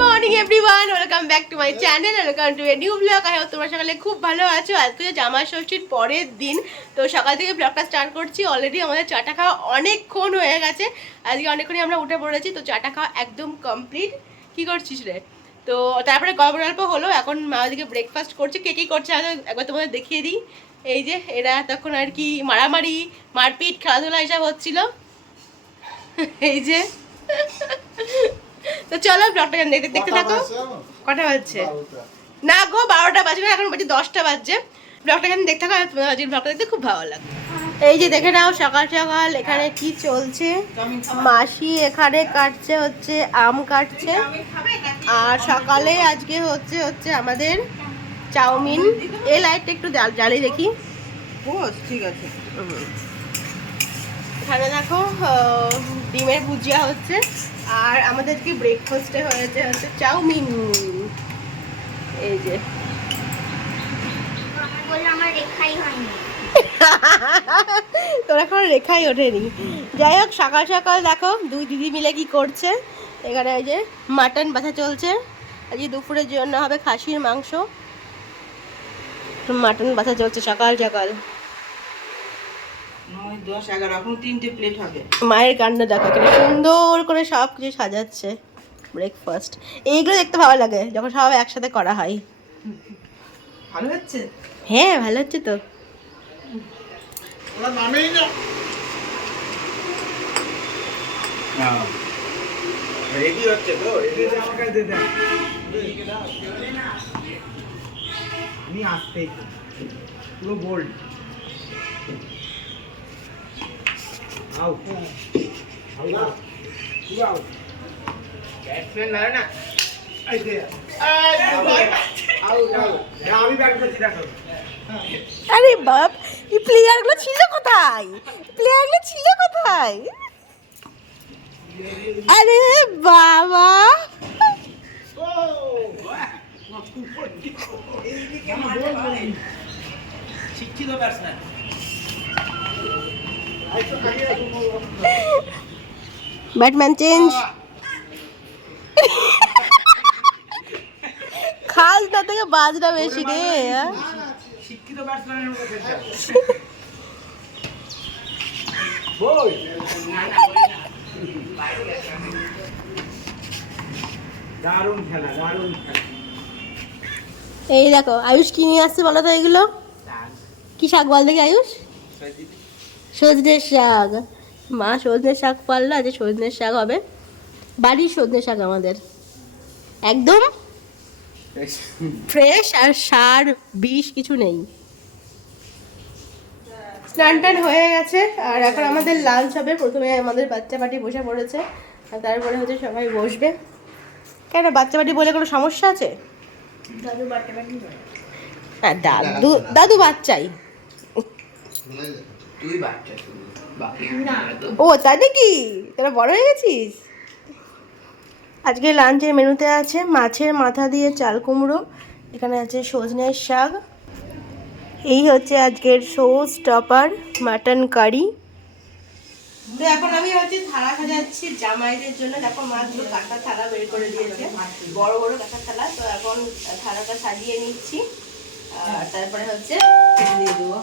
Morning welcome back to my channel welcome to তোমরা সকালে খুব ভালো আছো। আজকে পরের দিন। তো সকাল থেকে স্টার্ট করছি। অলরেডি আমাদের চাটা খাওয়া অনেকক্ষণ হয়ে গেছে। আজকে অনেকক্ষণই আমরা উঠে পড়েছি। তো চাটা খাওয়া একদম কমপ্লিট কি করছিস রে? তো তারপরে গল্প গল্প হলো। এখন মা ওদিকে ব্রেকফাস্ট করছে। কে কী করছে একবার তোমাদের দেখিয়ে দিই। এই যে, এরা তখন আর কি মারামারি, মারপিট, খেলাধুলা এসব হচ্ছিল। এই যে। তো চলো ব্লগটা দেখতে দেখতে থাকো। কটা বাজছে? না গো বারোটা বাজবে এখন বাজে দশটা বাজছে। ব্লগটা এখানে দেখতে থাকো আর তোমাদের আজকের ব্লগটা দেখতে খুব ভালো লাগবে এই যে দেখে নাও সকাল সকাল এখানে কি চলছে? মাসি এখানে কাটছে হচ্ছে আম কাটছে। আর সকালে আজকে হচ্ছে হচ্ছে আমাদের চাউমিন। এই লাইটটা একটু জ্বাল- জ্বালিয়ে দেখি। বস ঠিক আছে। এখানে দেখো ডিমের ভুজিয়া হচ্ছে আর আমাদের কি ব্রেকফাস্টে হয়েছে হচ্ছে চাউমিন। এই যে। তোর এখন রেখাই ওঠেনি। যাই হোক সকাল সকাল দেখো দুই দিদি মিলে কি করছে? এখানে এই যে মাটন বাছা চলছে। আজকে দুপুরের জন্য হবে খাসির মাংস। মাটন বাছা চলছে সকাল সকাল নয় দশ এগারো এখন তিনটে প্লেট হবে মায়ের কাণ্ড দেখো সুন্দর করে সব কিছু সাজাচ্ছে। ব্রেকফাস্ট এইগুলো দেখতে ভালো লাগে যখন সব একসাথে করা হয়। ভালো হচ্ছে? হ্যাঁ ভালো হচ্ছে তো। রেডি হচ্ছে তো রেডি আমার কাছে দিয়ে আমি আসতেই পুরো। বোল্ড আউ আউ পুরো আউ ব্যাটসম্যান না না এই যে আউ আউ আমি ব্যাট করছি দেখো আরে বাপ এই প্লেয়ারগুলো ছিল কোথায়? প্লেয়ারগুলো ছিল কোথায়? আরে বাবা। শিক্ষিত ব্যাটসম্যান ব্যাটম্যান চেঞ্জ খাস না থেকে বাজটা বেশি রে এই দেখো, আয়ুষ কি নিয়ে আসছে বলো তো এগুলো? কি শাক বল দেখি আয়ুষ? সজনের শাক। মা সজনের শাক পারল আজ সজনের শাক হবে। বাড়ির সজনের শাক আমাদের। একদম ফ্রেশ আর সার বিষ কিছু নেই। স্নান টান হয়ে গেছে আর এখন আমাদের লাঞ্চ হবে। প্রথমে আমাদের বাচ্চা পাটি বসে পড়েছে আর তারপরে হচ্ছে সবাই বসবে। কেন বাচ্চা পাটি বলে কোনো সমস্যা আছে? দাদু হ্যাঁ দাদু দাদু বাচ্চাই। তুই বাচ্চা শুধু বাকি ও তাই নাকি তোরা বড় হয়ে গেছিস? আজকে লাঞ্চের মেনুতে আছে মাছের মাথা দিয়ে চাল কুমড়ো এখানে আছে সজনের শাক। এই হচ্ছে আজকের সোস টপার মাটন কারি। তো এখন আমি হচ্ছে থালা সাজাচ্ছি জামাইদের জন্য। দেখো মাছগুলো কাঁটা থালা বের করে দিয়েছে। বড় বড় কাঁটা থালা। তো এখন থালাটা সাজিয়ে নিচ্ছি। আর তারপরে হচ্ছে দিয়ে দেবো।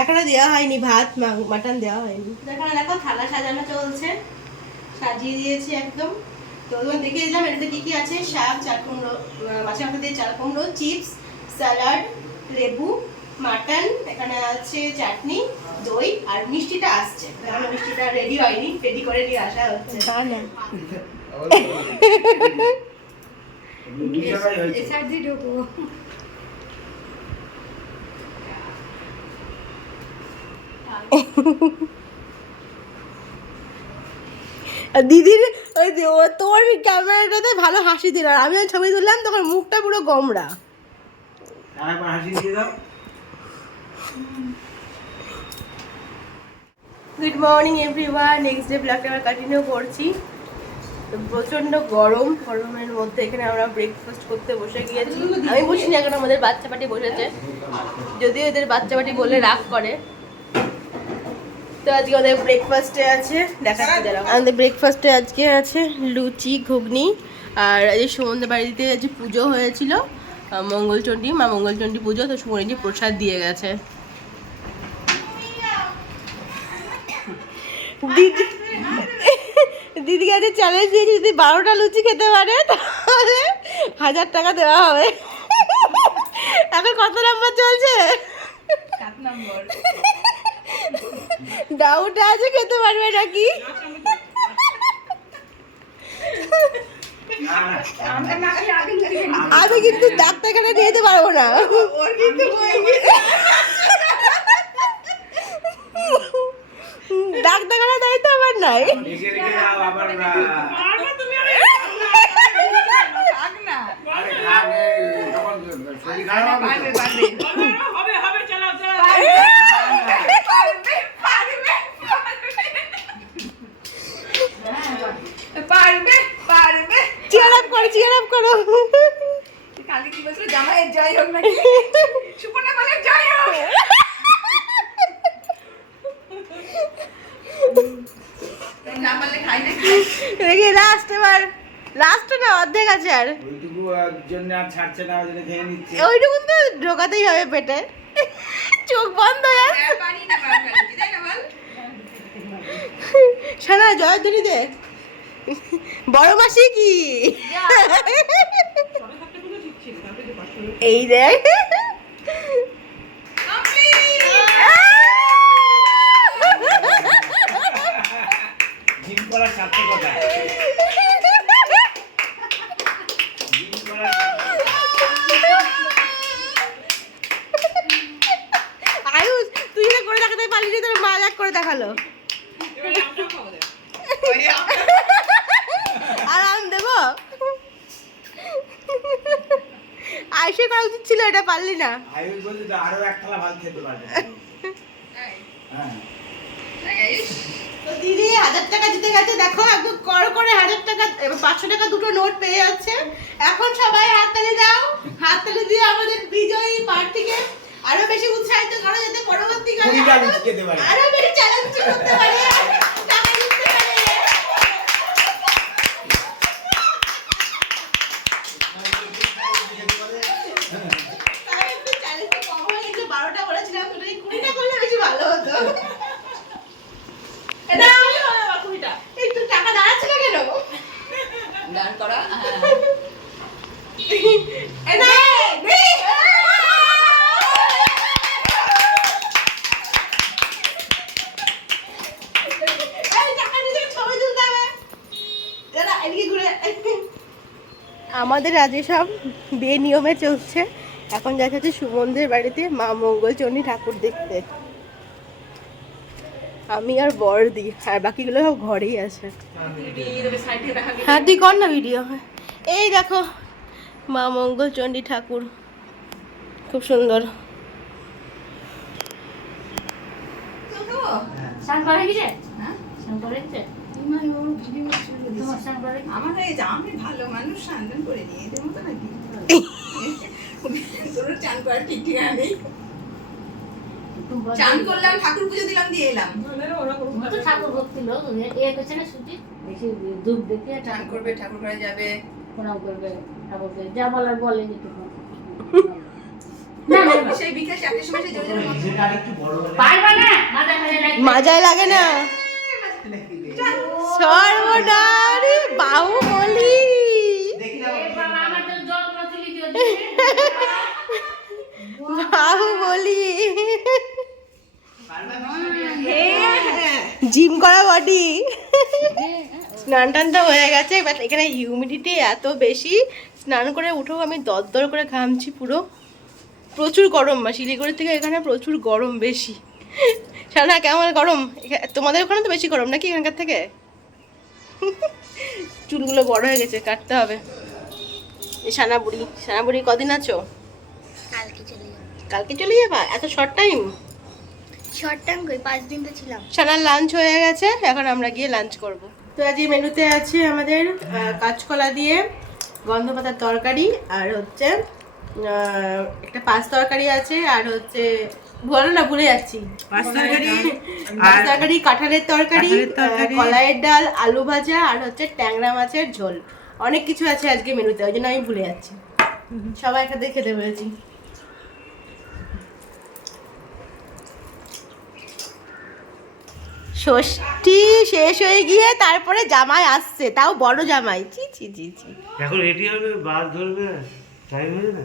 এখনও দেওয়া হয়নি ভাত মাটন দেওয়া হয়নি। এখানে দেখো থালা সাজানো চলছে সাজিয়ে দিয়েছি একদম। তো তোমার দেখিয়ে দিলাম এটাতে কি কি আছে? শাক চাল কুমড়ো মাছের মাথা দিয়ে চাল কুমড়ো চিপস স্যালাড লেবু মাটন এখানে আছে চাটনি দই আর মিষ্টিটা আসছে। এখনও মিষ্টিটা রেডি হয়নি রেডি করে নিয়ে আসা হচ্ছে। না দু জায়গায় হয়েছে এসার দিয়ে ঢোকো আর দিদির ওই যে ও তোর ক্যামেরাটাতে ভালো হাসি দিল। আর আমি ছবি তুললাম তখন মুখটা পুরো গমড়া। Good morning everyone next day ব্লগটা আমরা কন্টিনিউ করছি। তো প্রচণ্ড গরম গরমের মধ্যে এখানে আমরা ব্রেকফাস্ট করতে বসে গিয়েছি। আমি বসিনি এখন আমাদের বাচ্চা পাটি বসেছে। যদিও এদের বাচ্চা পাটি বলে রাগ করে। তো আজকে আমাদের ব্রেকফাস্টে আছে। দাঁড়াও। আমাদের ব্রেকফাস্টে আজকে আছে লুচি, ঘুগনি, আর এই সুমন্দের বাড়িতে আজকে পুজো হয়েছিল মঙ্গলচণ্ডী, মা মঙ্গলচণ্ডী পুজো, তো সুমনজি প্রসাদ দিয়ে গেছে। দিদি দিদি কাছে চ্যালেঞ্জ দিয়েছি, যদি বারোটা লুচি খেতে পারে, তাহলে হাজার টাকা দেওয়া হবে। এখন কত নাম্বার চলছে? ডাউট আছে খেতে পারবে নাকি? আমি কিন্তু ডাক্তারখানা নিয়ে যেতে পারব না। ডাক্তারখানা দায়িত্ব আমার নাই। খারাপ হবে তো। পারবে চিয়ার আপ করো। চিয়ার আপ করো জামাইয়ের জয় হোক নাকি? সুপর্ণা বলে জয় হোক! না পারলে খাই না দেখি লাস্ট এবার। লাস্ট না অর্ধেক আছে আর। ওইটুকু জন্য আর ছাড়ছে না ওই জন্য খেয়ে নিচ্ছে। ওইটুকু তো ঢোকাতেই হবে পেটে। চোখ বন্ধ হয়ে পারি না পারি তাই না বল? শোনা জয়ধ্বনি দে। বড় মাসি কি? এই দেখ জিম করার সার্থকতা জিম করার আয়ুষ তুই এটা করে দেখাতে পারলি না, তোর মা এক করে দেখাল আর আমি দেবো আয়ুষের করা উচিত ছিল এটা পারলি না। আয়ুষ বলছি তো আরও এক থালা ভাত খেতে পারবে। দিদি হাজার টাকা জিতে গেছে। দেখো একদম কর করে হাজার টাকা পাঁচশো টাকা দুটো নোট পেয়ে যাচ্ছে। এখন সবাই হাততালি দাও। হাততালি দিয়ে আমাদের বিজয়ী প্রার্থীকে আরও বেশি উৎসাহিত করা যাতে পরবর্তীকালে। আরও বেশি চ্যালেঞ্জ করতে পারে টাকা জিততে পারে তাই একটু চ্যালেঞ্জটা কম হয়ে গেছে বারোটা বলেছিলাম তো এই কুড়িটা করলে বেশি ভালো হতো এটা কুড়িটা একটু টাকা দাঁড়াচ্ছে না কেন দাঁড় করা হ্যাঁ এটা নে এই টাকা নিয়ে ছবি তুলতে হবে দাঁড়া, এদিকে ঘুরে আমাদের আজকে সব বিয়ে নিয়মে চলছে। এখন দেখা যাচ্ছে সুমনদের বাড়িতে মা মঙ্গলচণ্ডী ঠাকুর দেখতে। আমি আর বড়দি আর বাকিগুলো সব ঘরেই আছে। হ্যাঁ তুই কর না ভিডিও এই দেখো মা মঙ্গলচণ্ডী ঠাকুর। খুব সুন্দর। স্নান করে গেছে? হ্যাঁ? স্নান করে গেছে? ইমাই ওর ভিডিও ছেড়ে দিয়েছে। তোমার স্নান করে আমার এই আমি ভালো মানুষ সান্দান করে নিয়ে এদের মতো নাকি? তোর চান করার ঠিক ঠিকানা নেই চান করলাম ঠাকুর পুজো দিলাম দিয়ে এলাম। তো ঠাকুর ভক্তি লোক এ করছে না ছুটি? বেশি দুধ দেখে চান করবে ঠাকুর ঘরে যাবে। প্রণাম ঠাকুরকে যা বলার বলে মাজায় লাগে না। সর্বনারী বাহুবলি। বাহুবলি। জিম করা বডি স্নান টান তো হয়ে গেছে বাট এখানে হিউমিডিটি এত বেশি। স্নান করে উঠেও আমি দরদর করে ঘামছি পুরো। প্রচুর গরম মা শিলিগুড়ি থেকে এখানে প্রচুর গরম বেশি। সানা কেমন গরম? তোমাদের ওখানে তো বেশি গরম নাকি এখানকার থেকে? চুলগুলো বড় হয়ে গেছে কাটতে হবে। এই সানা বুড়ি সানা বুড়ি কদিন আছো? কালকে চলে যাব। কালকে চলে যাবা? এত শর্ট টাইম শর্ট টাইম কই? পাঁচ দিন তো ছিলাম। সানার লাঞ্চ হয়ে গেছে এখন আমরা গিয়ে লাঞ্চ করব। তো আজ এই মেনুতে আছে আমাদের কাঁচকলা দিয়ে গন্ধ পাতার তরকারি আর হচ্ছে একটা পাঁচ তরকারি আছে আর হচ্ছে বলো না ভুলে যাচ্ছি। পাঁচ তরকারি পাঁচ তরকারি কাঁঠালের তরকারি কলাইয়ের ডাল আলু ভাজা আর হচ্ছে ট্যাংরা মাছের ঝোল। অনেক কিছু আছে আজকে মেনুতে ওই জন্য আমি ভুলে যাচ্ছি। সবাই একসাথে খেতে পেরেছি। ষষ্ঠী শেষ হয়ে গিয়ে তারপরে জামাই আসছে তাও বড় জামাই। ছি ছি ছি ছি। এখন রেডি হবে বাস ধরবে? হয়ে না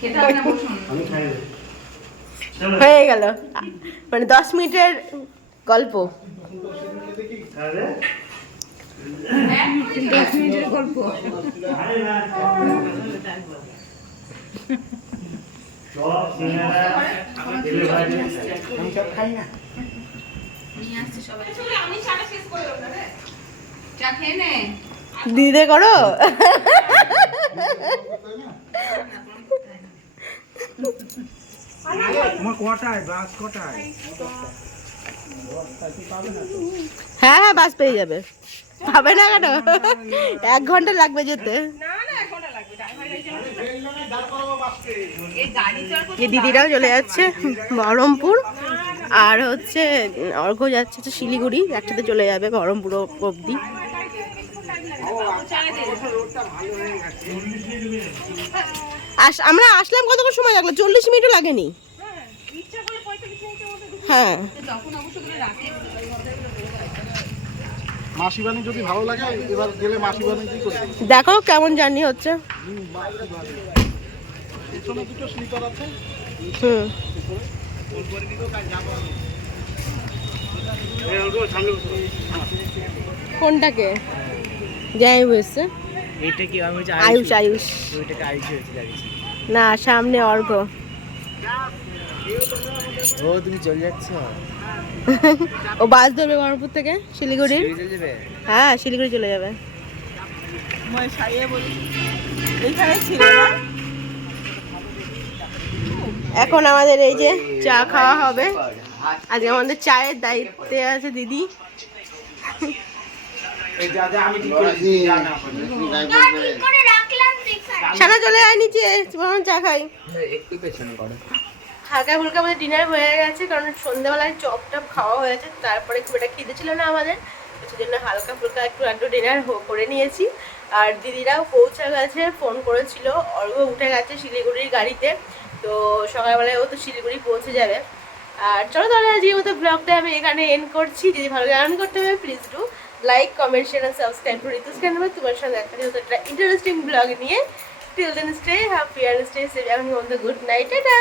খেতে হবে না বসুন। আমি খাই না। চলো। হয়ে গেল। মানে দশ মিনিটের গল্প। দশ মিনিটের নে দিদে করো। হ্যাঁ হ্যাঁ বাস পেয়ে যাবে। পাবে না কেন? এক ঘণ্টা লাগবে যেতে। দিদিরাও চলে যাচ্ছে বহরমপুর, আর হচ্ছে অর্ঘ যাচ্ছে শিলিগুড়ি, একসাথে চলে যাবে বহরমপুর অবধি। আমরা আসলাম কতক্ষণ সময় লাগল? চল্লিশ মিনিটও লাগেনি। হ্যাঁ। যদি ভালো লাগে এবার গেলে কি করতে দেখো কেমন জার্নি হচ্ছে। পিছনে দুটো স্লিপার আছে। হুম। কোনটাকে? যাই এসছে এইটা কি আমি হচ্ছে আয়ুষ আয়ুষ ওইটাকে হচ্ছে লাগিয়েছি না সামনে অর্ঘ। ও তুমি চলে যাচ্ছ? ও বাস ধরবে বহরমপুর থেকে শিলিগুড়ির? চলে যাবে? হ্যাঁ শিলিগুড়ি চলে যাবে। এখন আমাদের এই যে চা খাওয়া হবে। আজকে আমাদের চায়ের দায়িত্বে আছে দিদি। সানা চলে আয় নিচে বরং চা খাই। একটু পেছনে করো। হালকা ফুলকা আমাদের ডিনার হয়ে গেছে কারণ সন্ধ্যাবেলায় চপ টপ খাওয়া হয়েছে তারপরে খুব একটা খিদে ছিল না আমাদের তো সেজন্য হালকা ফুলকা একটু একটু ডিনার করে নিয়েছি। আর দিদিরাও পৌঁছে গেছে ফোন করেছিল অর্ঘ উঠে গেছে শিলিগুড়ির গাড়িতে তো সকালবেলায় ও তো শিলিগুড়ি পৌঁছে যাবে। আর চলো তাহলে আজকের মতো ব্লগটা আমি এখানে এন্ড করছি যদি ভালো লাগে করতে হবে please do like comment share R subscribe করে ঋতুস ক্যান্ডাল তোমার সঙ্গে একটা যেহেতু একটা ইন্টারেস্টিং ব্লগ নিয়ে। টিল দেন স্টে হ্যাপি আর স্টে সেভ এখন গুড নাইট টাটা!